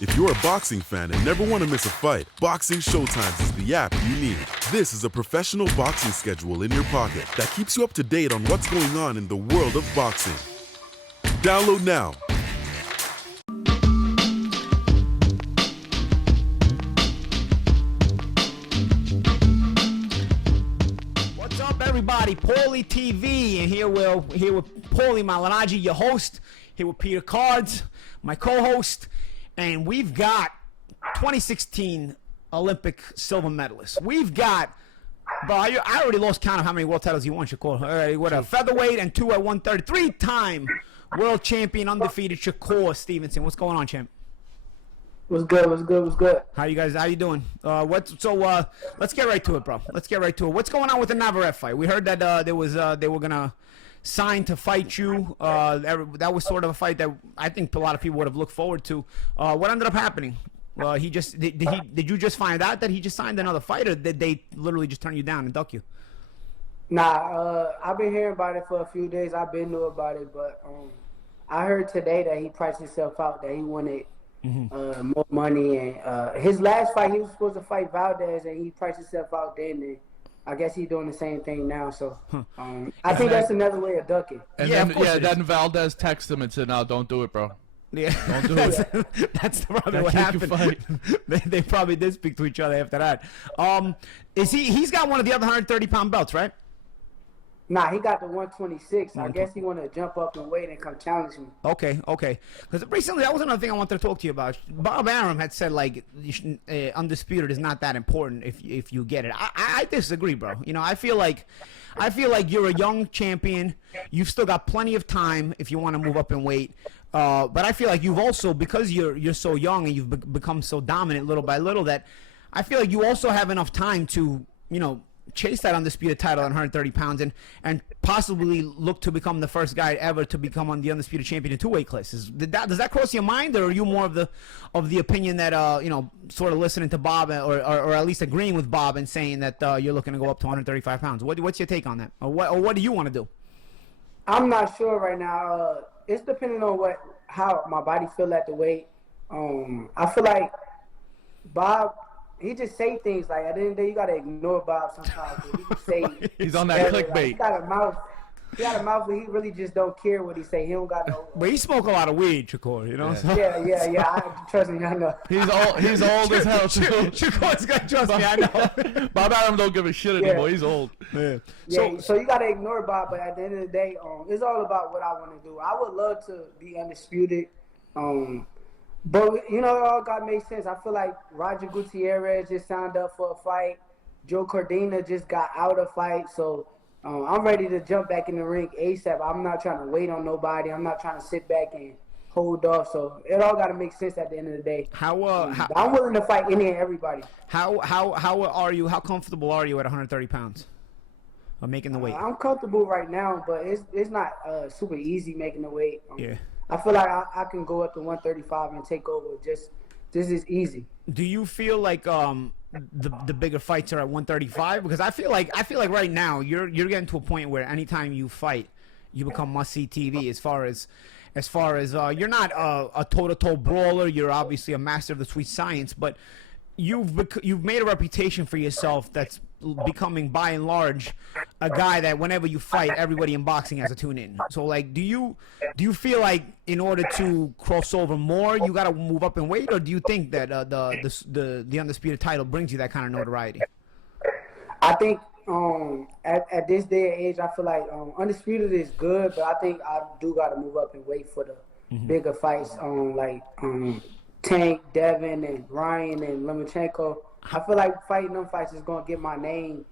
If you're a boxing fan and never want to miss a fight, Boxing Showtimes is the app you need. This is a professional boxing schedule in your pocket that keeps you up to date on what's going on in the world of boxing. Download now. What's up, everybody? Paulie TV, and here with Paulie Malignaggi, your host. Here with Peter Cards, my co-host. And we've got 2016 Olympic silver medalists. We've got, bro, I already lost count of how many world titles you won, Shakur. All right, what a featherweight and 2 at 130. 3-time world champion, undefeated Shakur Stevenson. What's going on, champ? What's good? How you doing? Let's get right to it, bro. Let's get right to it. What's going on with the Alvarez fight? We heard that they were gonna sign to fight you. That was sort of a fight that I think a lot of people would have looked forward to. What ended up happening? Did you just find out that he just signed another fight, or did they literally just turn you down and duck you? Nah, I've been hearing about it for a few days. I've been knew about it, but I heard today that he priced himself out, that he wanted more money, and his last fight he was supposed to fight Valdez, and he priced himself out then. And I guess he's doing the same thing now. So I think that's another way of ducking. And then Valdez texted him and said, "No, don't do it, bro. Yeah, don't do it." That's probably what happened. They probably did speak to each other after that. He's got one of the other 130-pound belts, right? Nah, he got the 126. I guess he want to jump up and weight and come challenge me. Okay. Because recently, that was another thing I wanted to talk to you about. Bob Arum had said, like, Undisputed is not that important if you get it. I disagree, bro. You know, I feel like you're a young champion. You've still got plenty of time if you want to move up in weight. But I feel like you've also, because you're so young and you've become so dominant little by little, that I feel like you also have enough time to, you know, chase that undisputed title at 130 pounds and possibly look to become the first guy ever to become on the undisputed champion in 2 weight classes. Does that cross your mind, or are you more of the opinion that you know, sort of listening to Bob, or at least agreeing with Bob and saying that you're looking to go up to 135 pounds? What's your take on that, or what do you want to do? I'm not sure right now. It's depending on how my body feel at the weight. I feel like Bob, he just say things like, at the end of the day, you gotta ignore Bob sometimes. He just say he's on that clickbait. Like, he got a mouth where he really just don't care what he say. He don't got no. But he smoke a lot of weed, Shakur. You know. Yeah. Trust me, I know. He's old as hell too. Shakur's got trust me, I know. Bob Arum don't give a shit anymore. He's old. Yeah. So you gotta ignore Bob. But at the end of the day, it's all about what I want to do. I would love to be undisputed. But, you know, it all got to make sense. I feel like Roger Gutierrez just signed up for a fight. Joe Cordina just got out of fight. So I'm ready to jump back in the ring ASAP. I'm not trying to wait on nobody. I'm not trying to sit back and hold off. So it all got to make sense at the end of the day. I'm willing to fight any and everybody. How are you? How comfortable are you at 130 pounds of making the weight? I'm comfortable right now, but it's not super easy making the weight. Yeah. I feel like I can go up to 135 and take over. Just as easy. Do you feel like the bigger fights are at 135? Because I feel like right now you're getting to a point where anytime you fight, you become must-see TV. As far as you're not a toe-to-toe brawler. You're obviously a master of the sweet science, but you've made a reputation for yourself that's becoming, by and large, a guy that whenever you fight, everybody in boxing has to tune in. So, like, do you feel like in order to cross over more, you got to move up in weight, or do you think that the undisputed title brings you that kind of notoriety? I think at this day and age, I feel like undisputed is good, but I think I do got to move up and weight for the bigger fights, like Tank, Devin, and Ryan, and Lomachenko. I feel like fighting them fights is going to get my name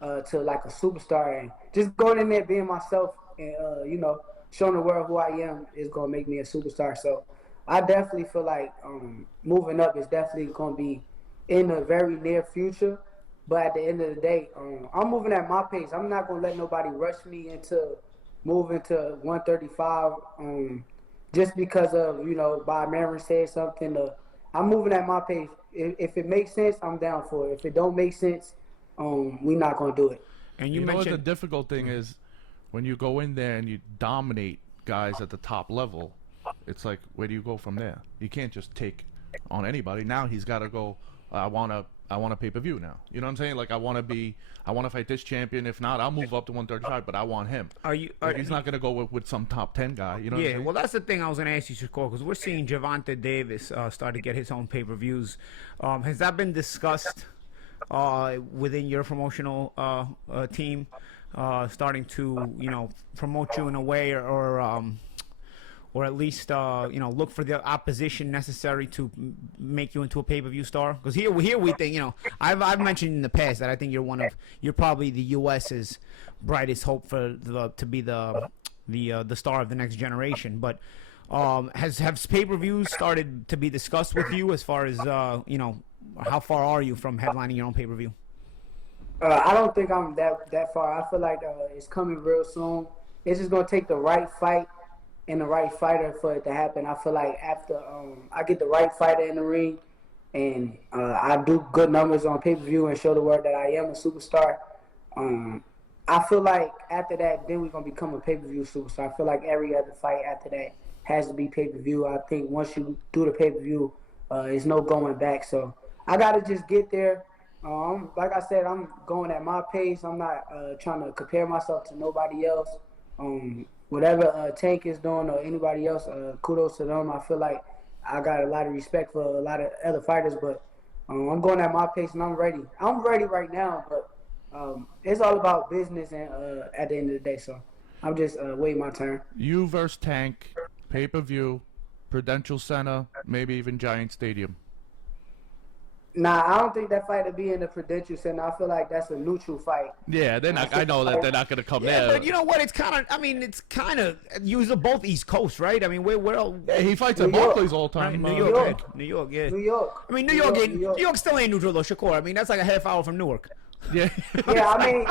to like a superstar, and just going in there being myself and you know, showing the world who I am is going to make me a superstar. So I definitely feel like moving up is definitely going to be in the very near future. But at the end of the day, I'm moving at my pace. I'm not going to let nobody rush me into moving to 135 just because of, you know, Bob Arum said something. I'm moving at my pace. If it makes sense, I'm down for it. If it don't make sense, we're not going to do it. And you know what the difficult thing is? When you go in there and you dominate guys at the top level, it's like, where do you go from there? You can't just take on anybody. Now he's got to go. I want a pay-per-view now. You know what I'm saying? Like I want to fight this champion. If not, I'll move up to 135. But I want him. He's not gonna go with some top 10 guy. You know? What I'm saying? Well, that's the thing I was gonna ask you, Shakur, because we're seeing Gervonta Davis start to get his own pay-per-views. Has that been discussed within your promotional team, starting to promote you in a way, or at least look for the opposition necessary to make you into a pay-per-view star? Because here we think, I've mentioned in the past that I think you're probably the U.S.'s brightest hope to be the star of the next generation. But have pay-per-views started to be discussed with you as far as how far are you from headlining your own pay-per-view? I don't think I'm that far. I feel like it's coming real soon. It's just gonna take the right fight and the right fighter for it to happen. I feel like after I get the right fighter in the ring and I do good numbers on pay-per-view and show the world that I am a superstar, I feel like after that, then we're going to become a pay-per-view superstar. I feel like every other fight after that has to be pay-per-view. I think once you do the pay-per-view, there's no going back. So I got to just get there. Like I said, I'm going at my pace. I'm not trying to compare myself to nobody else. Whatever Tank is doing or anybody else, kudos to them. I feel like I got a lot of respect for a lot of other fighters, but I'm going at my pace and I'm ready. I'm ready right now, but it's all about business and at the end of the day. So I'm just waiting my turn. You versus Tank, pay-per-view, Prudential Center, maybe even Giant Stadium. Nah, I don't think that fight will be in the Prudential Center. I feel like that's a neutral fight. Yeah, they're not. I know that they're not going to come there. But you know what? It's kind of. You're both East Coast, right? I mean, we're all. Yeah, he fights at Barclays all the time. New York, yeah. New York. I mean, New York still ain't neutral though, Shakur. I mean, that's like a half hour from Newark. Yeah. Yeah, I mean,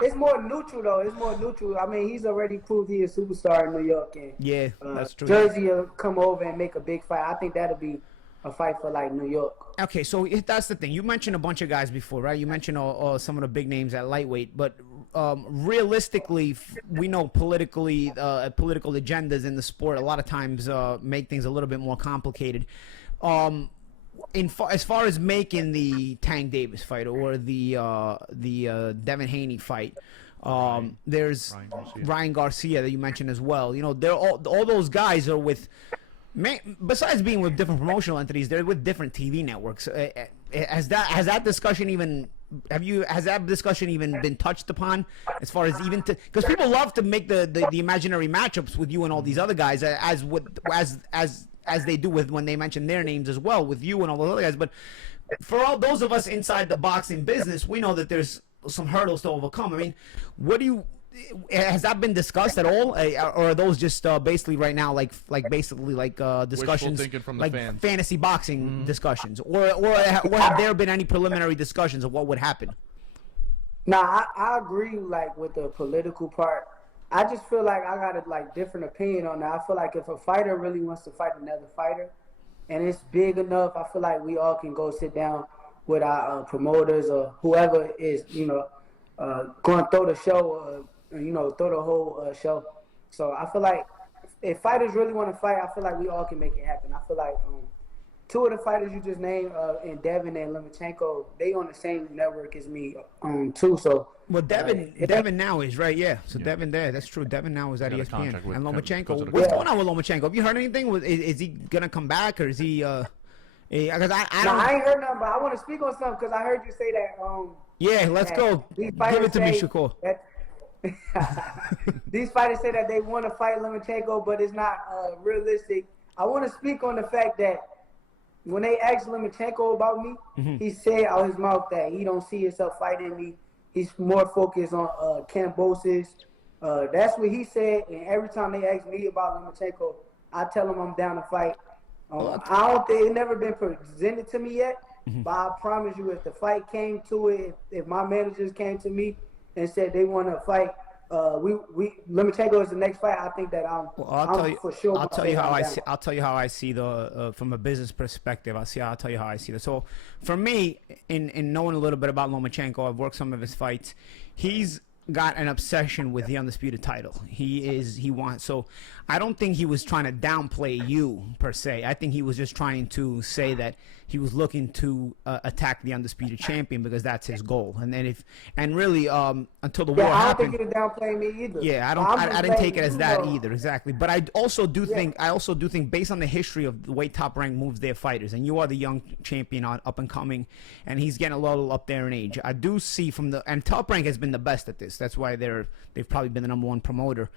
it's more neutral though. It's more neutral. I mean, he's already proved he's a superstar in New York, and yeah, that's true. Jersey will come over and make a big fight. I think that'll be a fight for like New York. Okay, so that's the thing. You mentioned a bunch of guys before, right? You mentioned some of the big names at lightweight, but realistically, we know political agendas in the sport a lot of times make things a little bit more complicated. As far as making the Tank Davis fight or the Devin Haney fight, there's Ryan Garcia that you mentioned as well. They're all those guys are with. Besides being with different promotional entities, they're with different TV networks. Has that discussion even been touched upon as far as even because people love to make the imaginary matchups with you and all these other guys as they do with when they mention their names as well with you and all those other guys. But for all those of us inside the boxing business, we know that there's some hurdles to overcome. I mean, has that been discussed at all, or are those just basically right now discussions from the like fans. Fantasy boxing discussions, or have there been any preliminary discussions of what would happen? Nah, I agree with the political part. I just feel like I got a different opinion on that. I feel like if a fighter really wants to fight another fighter, and it's big enough, I feel like we all can go sit down with our promoters or whoever is going to throw the show. Throw the whole show. So I feel like if fighters really want to fight, I feel like we all can make it happen. I feel like two of the fighters you just named, and Devin and Lomachenko, they on the same network as me, too. So Devin now is right, yeah. So Devin there, that's true. Devin now is at ESPN, and Lomachenko. What's going on with Lomachenko? Have you heard anything? Is he gonna come back, or is he? Because I ain't heard nothing, but I want to speak on something because I heard you say that. Yeah, let's go. Give it to me, Shakur. These fighters say that they want to fight Lomachenko, but it's not realistic. I want to speak on the fact that when they asked Lomachenko about me, he said out his mouth that he don't see himself fighting me. He's more focused on Cambosis. That's what he said, and every time they ask me about Lomachenko, I tell them I'm down to fight. I don't think it's never been presented to me yet, but I promise you, if the fight came to it, if my managers came to me and said they want to fight, Lomachenko is the next fight. I think that I'm for sure. I'll tell you how I see. I'll tell you how I see from a business perspective. I'll tell you how I see this. So, for me, in knowing a little bit about Lomachenko, I've worked some of his fights. He's got an obsession with the Undisputed title. He wants, so I don't think he was trying to downplay you per se. I think he was just trying to say that he was looking to attack the Undisputed champion because that's his goal. And then really until the war I don't happened, think he was downplaying me either. yeah, I didn't take it as that either, exactly. But I also do think based on the history of the way Top Rank moves their fighters, and you are the young champion up and coming, and he's getting a little up there in age. I do see and Top Rank has been the best at this. That's why they've probably been the #1 promoter,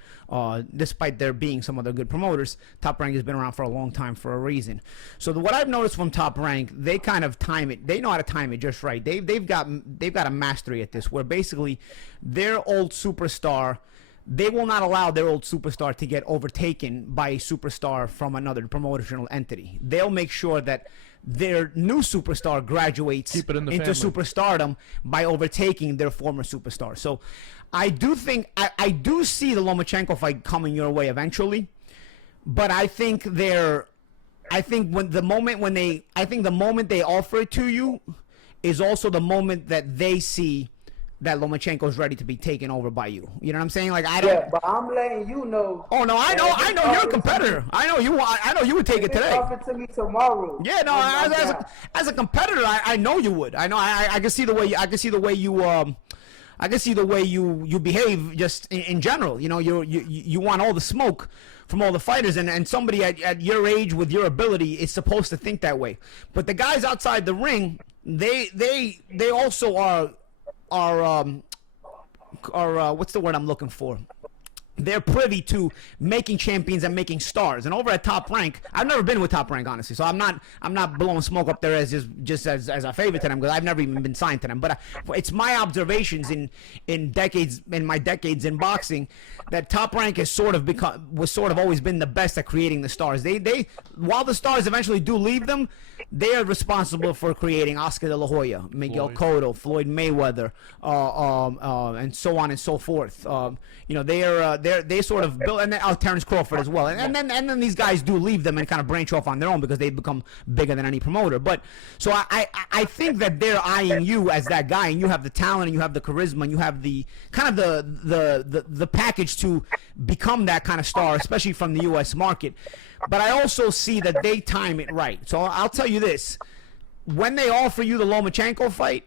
despite there being some other good promoters. Top Rank has been around for a long time for a reason. So what I've noticed from Top Rank, they kind of time it. They know how to time it just right. They've got a mastery at this, where basically their old superstar, they will not allow their old superstar to get overtaken by a superstar from another promotional entity. They'll make sure that their new superstar graduates into family. superstardom by overtaking their former superstar. So I do think I do see the Lomachenko fight coming your way eventually, but I think the moment they offer it to you is also the moment that they see that Lomachenko is ready to be taken over by you. You know what I'm saying? Like I don't. Yeah, but I'm letting you know. Oh no, I know you're a competitor. I know you would take it today. Offer to me tomorrow. Yeah, no, as a competitor, I know you would. I know. I can see the way. I can see the way you. I can see the way you behave just in general. You know, you want all the smoke from all the fighters, and somebody at your age with your ability is supposed to think that way. But the guys outside the ring, they also are what's the word I'm looking for? They're privy to making champions and making stars. And over at Top Rank, I've never been with Top Rank, honestly, so I'm not blowing smoke up there as just as a favor to them, because I've never even been signed to them. But it's my observations in my decades in boxing that Top Rank has sort of always been the best at creating the stars. They while the stars eventually do leave them, they are responsible for creating Oscar De La Hoya, Miguel Cotto, Floyd Mayweather, and so on and so forth. You know, they sort of built, and then Terrence Crawford as well, and then these guys do leave them and kind of branch off on their own because they become bigger than any promoter. But so I think that they're eyeing you as that guy, and you have the talent, and you have the charisma, and you have the kind of the package to become that kind of star, especially from the U.S. market. But I also see that they time it right. So I'll tell you this: when they offer you the Lomachenko fight,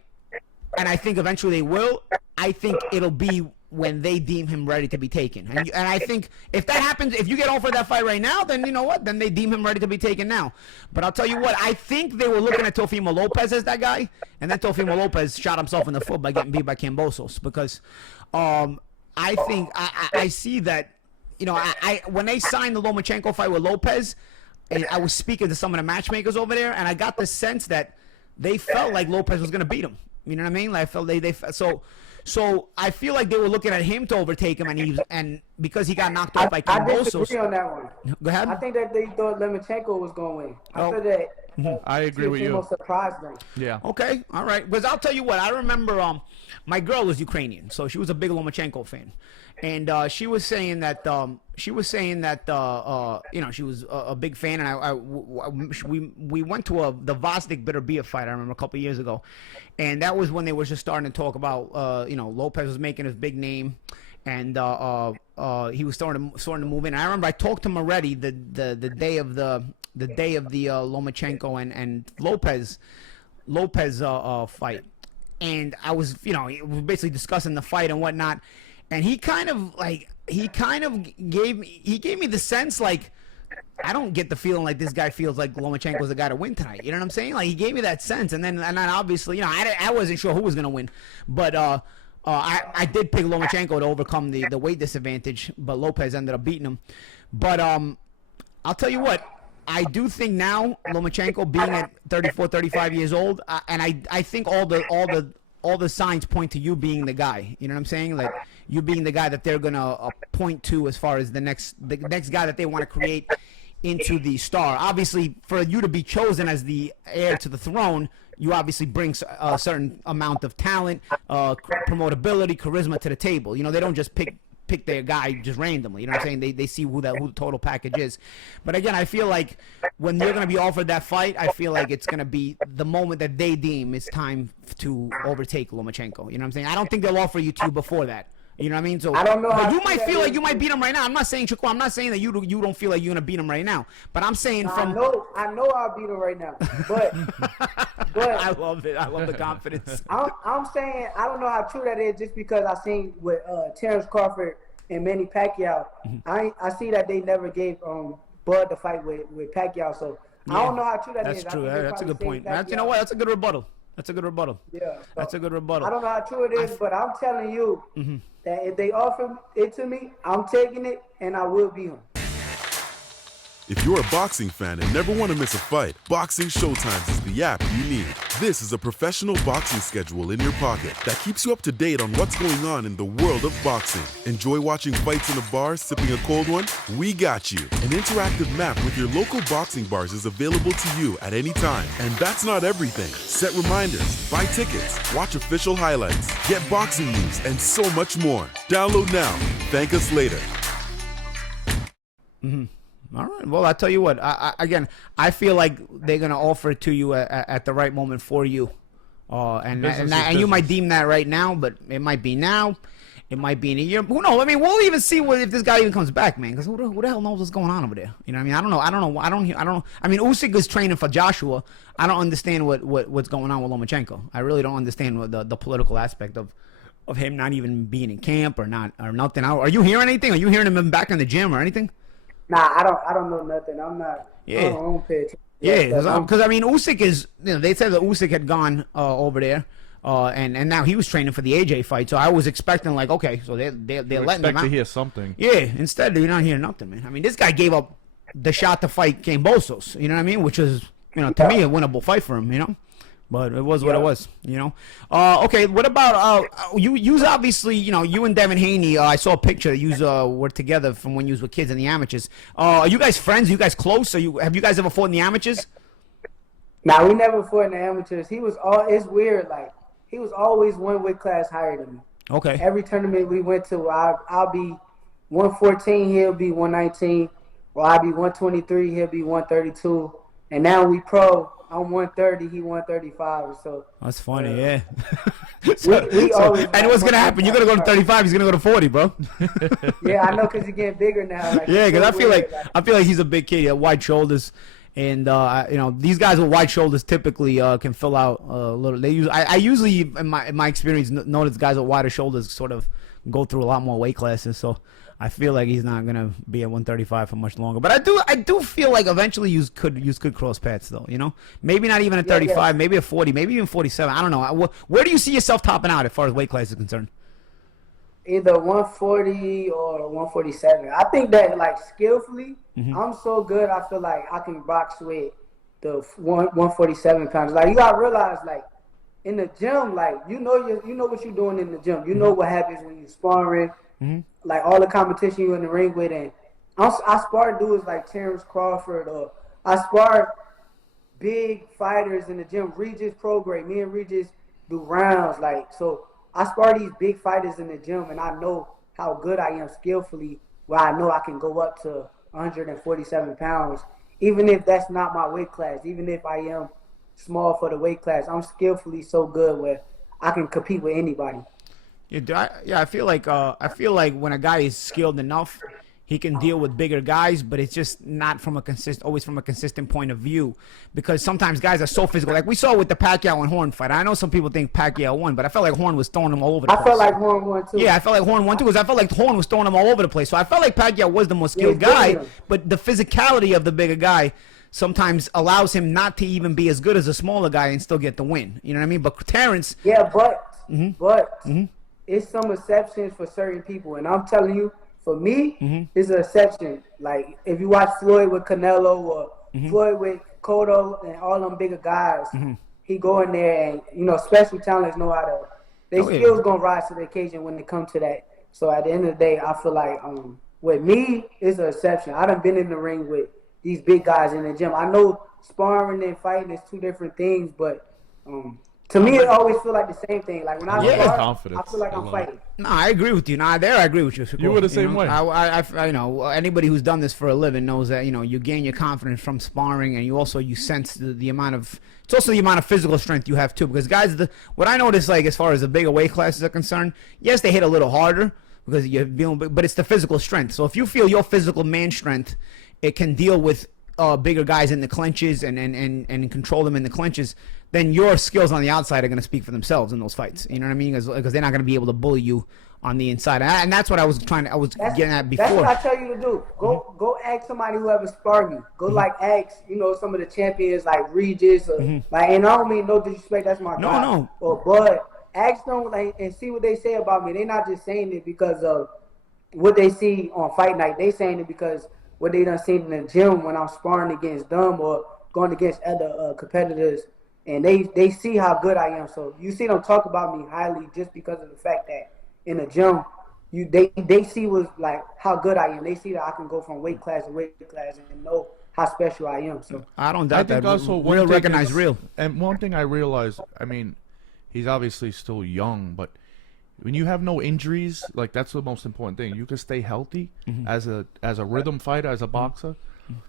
and I think eventually they will, I think it'll be when they deem him ready to be taken. And I think if that happens, if you get offered that fight right now, then you know what? Then they deem him ready to be taken now. But I'll tell you what, I think they were looking at Teofimo Lopez as that guy, and then Teofimo Lopez shot himself in the foot by getting beat by Cambosos, because I think I see that, you know, when they signed the Lomachenko fight with Lopez, I was speaking to some of the matchmakers over there, and I got the sense that they felt like Lopez was going to beat him. You know what I mean? Like I felt so I feel like they were looking at him to overtake him, and because he got knocked off by Cambosos. I disagree on that one. Go ahead. I think that they thought Lomachenko was going to win. I feel that. I agree with you. Surprised them. Yeah. Okay. All right. Because I'll tell you what. I remember my girl was Ukrainian, so she was a big Lomachenko fan, and she was saying that you know, she was a big fan, and we went to the Vosnik bitter beer fight. I remember a couple years ago, and that was when they were just starting to talk about you know, Lopez was making his big name, and he was starting to move in. And I remember I talked to him already the day of the Lomachenko and Lopez fight, and I was, you know, we were basically discussing the fight and whatnot, and he kind of gave me the sense, like, I don't get the feeling like this guy feels like Lomachenko's the guy to win tonight. You know what I'm saying? Like, he gave me that sense, and then obviously, you know, I wasn't sure who was gonna win, but I did pick Lomachenko to overcome the weight disadvantage, but Lopez ended up beating him. But I'll tell you what, I do think now Lomachenko being at 34, 35 years old, and I think all the signs point to you being the guy. You know what I'm saying? Like, you being the guy that they're gonna point to as far as the next guy that they want to create into the star. Obviously, for you to be chosen as the heir to the throne, you obviously bring a certain amount of talent, promotability, charisma to the table. You know, they don't just pick their guy just randomly. You know what I'm saying? They see who the total package is. But again, I feel like when they're going to be offered that fight, I feel like it's going to be the moment that they deem it's time to overtake Lomachenko. You know what I'm saying? I don't think they'll offer you two before that. You know what I mean? So I don't know. But you might feel like you might beat him right now. I'm not saying, Shakur, I'm not saying that you don't feel like you're gonna beat him right now. But I'm saying I know I'll beat him right now. But I love it. I love the confidence. I'm saying I don't know how true that is just because I seen with Terrence Crawford and Manny Pacquiao. I see that they never gave Bud the fight with Pacquiao. So I don't know how true that is. That's true. That's a good point. You know what? That's a good rebuttal. Yeah, that's a good rebuttal. I don't know how true it is, but I'm telling you that if they offer it to me, I'm taking it, and I will beat him. If you're a boxing fan and never want to miss a fight, Boxing Showtimes is the app you need. This is a professional boxing schedule in your pocket that keeps you up to date on what's going on in the world of boxing. Enjoy watching fights in a bar, sipping a cold one? We got you. An interactive map with your local boxing bars is available to you at any time. And that's not everything. Set reminders, buy tickets, watch official highlights, get boxing news, and so much more. Download now. Thank us later. All right. Well, I tell you what. I feel like they're gonna offer it to you at the right moment for you, and you might deem that right now, but it might be now, it might be in a year. Who knows? I mean, we'll even see if this guy even comes back, man. Because who the hell knows what's going on over there? You know what I mean? I don't know. I mean, Usyk is training for Joshua. I don't understand what's going on with Lomachenko. I really don't understand what the political aspect of him not even being in camp or nothing. Are you hearing anything? Are you hearing him back in the gym or anything? Nah, I don't know nothing. I'm not on page. Yeah, because I mean, Usyk is. They said that Usyk had gone over there, and now he was training for the AJ fight. So I was expecting like, okay, so they're letting him out. Expect to hear something. Yeah, instead you're not hearing nothing, man. I mean, this guy gave up the shot to fight Kambosos. You know what I mean? Which is, to me, a winnable fight for him. But it was what it was, Okay, what about you obviously, you and Devin Haney, I saw a picture that you were together from when you were kids in the amateurs. Are you guys friends? Are you guys close? Have you guys ever fought in the amateurs? Nah, we never fought in the amateurs. It's weird, like, he was always one weight class higher than me. Okay. Every tournament we went to, I'll be 114, he'll be 119, or I'll be 123, he'll be 132. And now we pro. I'm 130, he 135, so that's funny, yeah. we always. And what's gonna happen? You're gonna go to 35. He's gonna go to 40, bro. Yeah, I know, because he's getting bigger now. Like, yeah, because I feel like he's a big kid. He has wide shoulders, and these guys with wide shoulders typically can fill out a little. I usually in my experience notice guys with wider shoulders sort of go through a lot more weight classes. So I feel like he's not gonna be at 135 for much longer. But I do feel like eventually you could cross paths though. Maybe not even at 35, maybe at 40, maybe even 47. I don't know. Where do you see yourself topping out as far as weight class is concerned? Either 140 or 147. I think that, like, skillfully, I'm so good. I feel like I can box with the 147 pounds. Like, you gotta realize, like, in the gym, like, you know what you're doing in the gym. You know what happens when you're sparring. Like, all the competition you're in the ring with, and I spar dudes like Terrence Crawford, or I spar big fighters in the gym. Regis Prograde, me and Regis do rounds, like, so I spar these big fighters in the gym, and I know how good I am skillfully, where I know I can go up to 147 pounds, even if that's not my weight class, even if I am small for the weight class. I'm skillfully so good where I can compete with anybody. I feel like when a guy is skilled enough, he can deal with bigger guys, but it's just not always from a consistent point of view, because sometimes guys are so physical. Like we saw with the Pacquiao and Horn fight. I know some people think Pacquiao won, but I felt like Horn was throwing him all over the place. I felt like Horn won too. Yeah, I felt like Horn won too, because I felt like Horn was throwing him all over the place. So I felt like Pacquiao was the more skilled guy, but the physicality of the bigger guy sometimes allows him not to even be as good as a smaller guy and still get the win. You know what I mean? But Terrence... Yeah, but it's some exceptions for certain people. And I'm telling you, for me, it's an exception. Like, if you watch Floyd with Canelo or Floyd with Cotto and all them bigger guys, he go in there and, special talents know how to... They skills going to rise to the occasion when it comes to that. So at the end of the day, I feel like with me, it's an exception. I done been in the ring with these big guys in the gym. I know sparring and fighting is two different things, but to me, it always feel like the same thing. Like when I spar, I feel like I'm fighting. No, I agree with you. I agree with you. You were the same way. I anybody who's done this for a living knows that you gain your confidence from sparring, and you sense the amount of. It's also the amount of physical strength you have too, because guys, what I notice, like as far as the bigger weight classes are concerned, yes, they hit a little harder, because you're dealing. But it's the physical strength. So if you feel your physical man strength, it can deal with bigger guys in the clinches and control them in the clinches, then your skills on the outside are going to speak for themselves in those fights. You know what I mean? Because they're not going to be able to bully you on the inside. And that's what I was getting at before. That's what I tell you to do. Go ask somebody who ever sparred me. Go like ask, some of the champions like Regis or like, and I don't mean no disrespect. That's my guy. No. But ask them and see what they say about me. They're not just saying it because of what they see on fight night. They saying it because what they done seen in the gym when I'm sparring against them or going against other competitors, and they see how good I am. So you see them talk about me highly just because of the fact that in the gym, they see like how good I am. They see that I can go from weight class to weight class and know how special I am. So I don't doubt that. Also real recognize real. And one thing I realized, I mean, he's obviously still young, but when you have no injuries, like that's the most important thing. You can stay healthy as a rhythm fighter, as a boxer.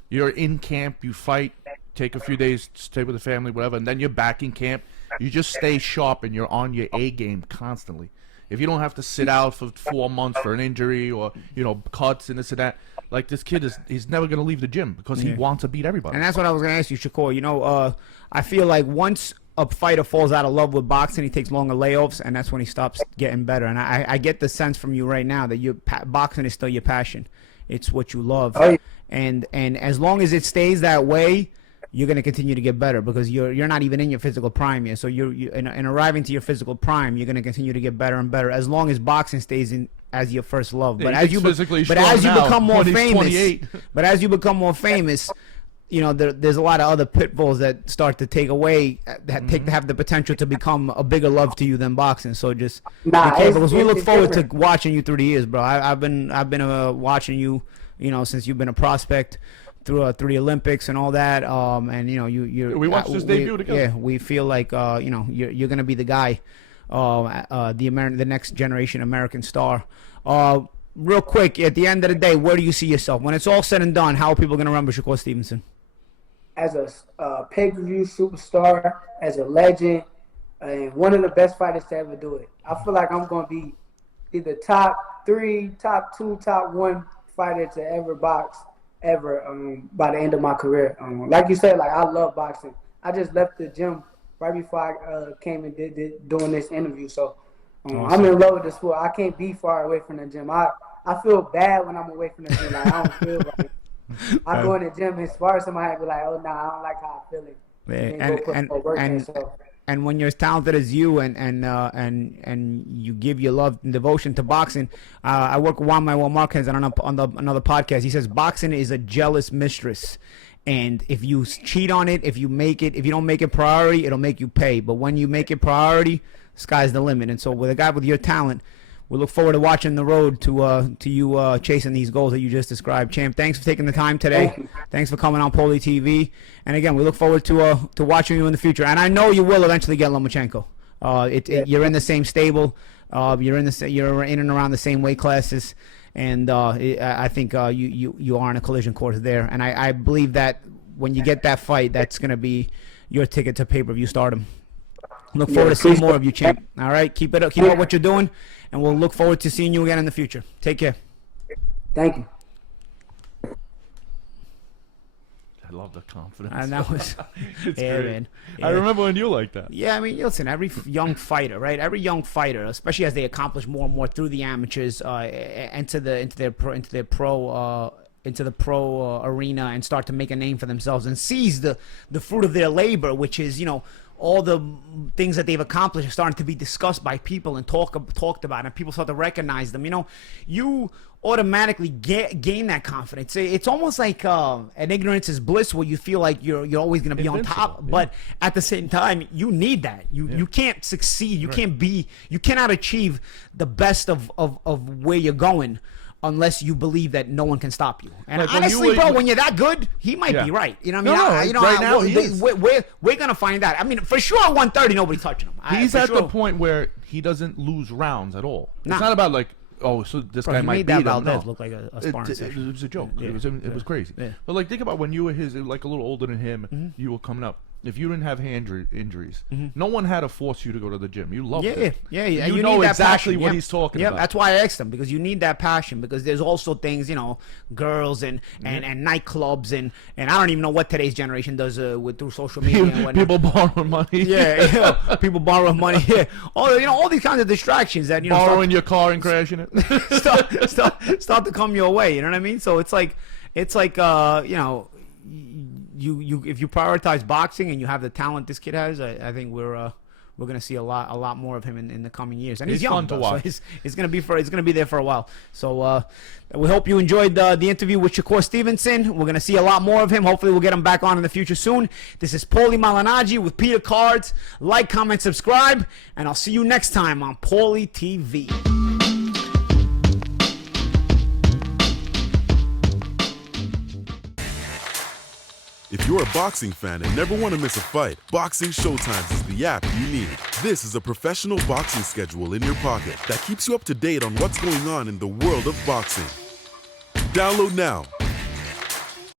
You're in camp, you fight, take a few days, stay with the family, whatever, and then you're back in camp. You just stay sharp and you're on your A game constantly. If you don't have to sit out for 4 months for an injury or cuts and this and that, like this kid he's never gonna leave the gym because he wants to beat everybody. And that's what I was gonna ask you, Shakur. I feel like once a fighter falls out of love with boxing, he takes longer layoffs, and that's when he stops getting better. And I get the sense from you right now that boxing is still your passion. It's what you love. Oh, yeah. And as long as it stays that way, you're going to continue to get better because you're not even in your physical prime yet. So you in arriving to your physical prime, you're going to continue to get better and better as long as boxing stays in as your first love. Yeah, but as you become more famous, there's a lot of other pitfalls that start to take away, have the potential to become a bigger love to you than boxing. So just be careful, because we look forward to watching you through the years, bro. I've been watching you, since you've been a prospect through the Olympics and all that. And we watched his debut together. Yeah, we feel like you're gonna be the guy, the next generation American star. Real quick, at the end of the day, where do you see yourself when it's all said and done? How are people gonna remember Shakur Stevenson? As a pay-per-view superstar, as a legend, and one of the best fighters to ever do it. I feel like I'm going to be either top 3, top 2, top 1 fighter to ever box by the end of my career. Like you said, like I love boxing. I just left the gym right before I came and did doing this interview. So awesome. I'm in love with the sport. I can't be far away from the gym. I feel bad when I'm away from the gym. Like, I don't feel right. I go in the gym and spar somebody and be like, oh, nah, I don't like how I feel it. And when you're as talented as you and you give your love and devotion to boxing, I work with Juan Manuel Marquez on another podcast. He says boxing is a jealous mistress, and if you cheat on it, if you don't make it priority, it'll make you pay. But when you make it priority, sky's the limit. And so with a guy with your talent, we look forward to watching the road to you chasing these goals that you just described. Champ, thanks for taking the time today. Thanks for coming on Paulie TV. And again, we look forward to watching you in the future. And I know you will eventually get Lomachenko. You're in the same stable. You're in and around the same weight classes. And I think you are on a collision course there. And I believe that when you get that fight, that's going to be your ticket to pay-per-view stardom. Look forward to seeing more of you, champ. All right, keep up what you're doing, and we'll look forward to seeing you again in the future. Take care. Thank you. I love the confidence. And that was, it's yeah, great. man. I remember when you like that. Yeah, I mean, listen, every young fighter, right? Every young fighter, especially as they accomplish more and more through the amateurs, into the pro arena and start to make a name for themselves and seize the fruit of their labor, which is, all the things that they've accomplished are starting to be discussed by people and talked about, and people start to recognize them. You automatically gain that confidence. It's almost like an ignorance is bliss, where you feel like you're always going to be on top, but at the same time, you need that. You can't succeed. You cannot achieve the best of where you're going unless you believe that no one can stop you. And like honestly, when you're that good, he might be right. You know what I mean? Right now, we're going to find out. I mean, for sure, 130, nobody's touching him. He's at the point where he doesn't lose rounds at all. It's not about like, oh, so this guy might beat him. Valdez look like a sparring it was a joke. Yeah. It was crazy. Yeah. But like, think about when you were like a little older than him, you were coming up. if you didn't have hand injuries, no one had to force you to go to the gym. You loved it. Yeah. You You know need that exactly passion. what Yep. he's talking Yep. about. That's why I asked him, because you need that passion, because there's also things, girls and nightclubs and I don't even know what today's generation does through social media and whatnot. People borrowing money. Yeah, people borrowing money. Yeah, all these kinds of distractions that Borrowing your car and crashing it. start to come your way. You know what I mean? So it's like you if you prioritize boxing and you have the talent this kid has, I think we're gonna see a lot more of him in the coming years. And he's young, fun to watch. So it's gonna be there for a while. So we hope you enjoyed the interview with Shakur Stevenson. We're gonna see a lot more of him. Hopefully we'll get him back on in the future soon. This is Paulie Malignaggi with Peter Cards. Like, comment, subscribe, and I'll see you next time on Paulie TV. If you're a boxing fan and never want to miss a fight, Boxing Showtimes is the app you need. This is a professional boxing schedule in your pocket that keeps you up to date on what's going on in the world of boxing. Download now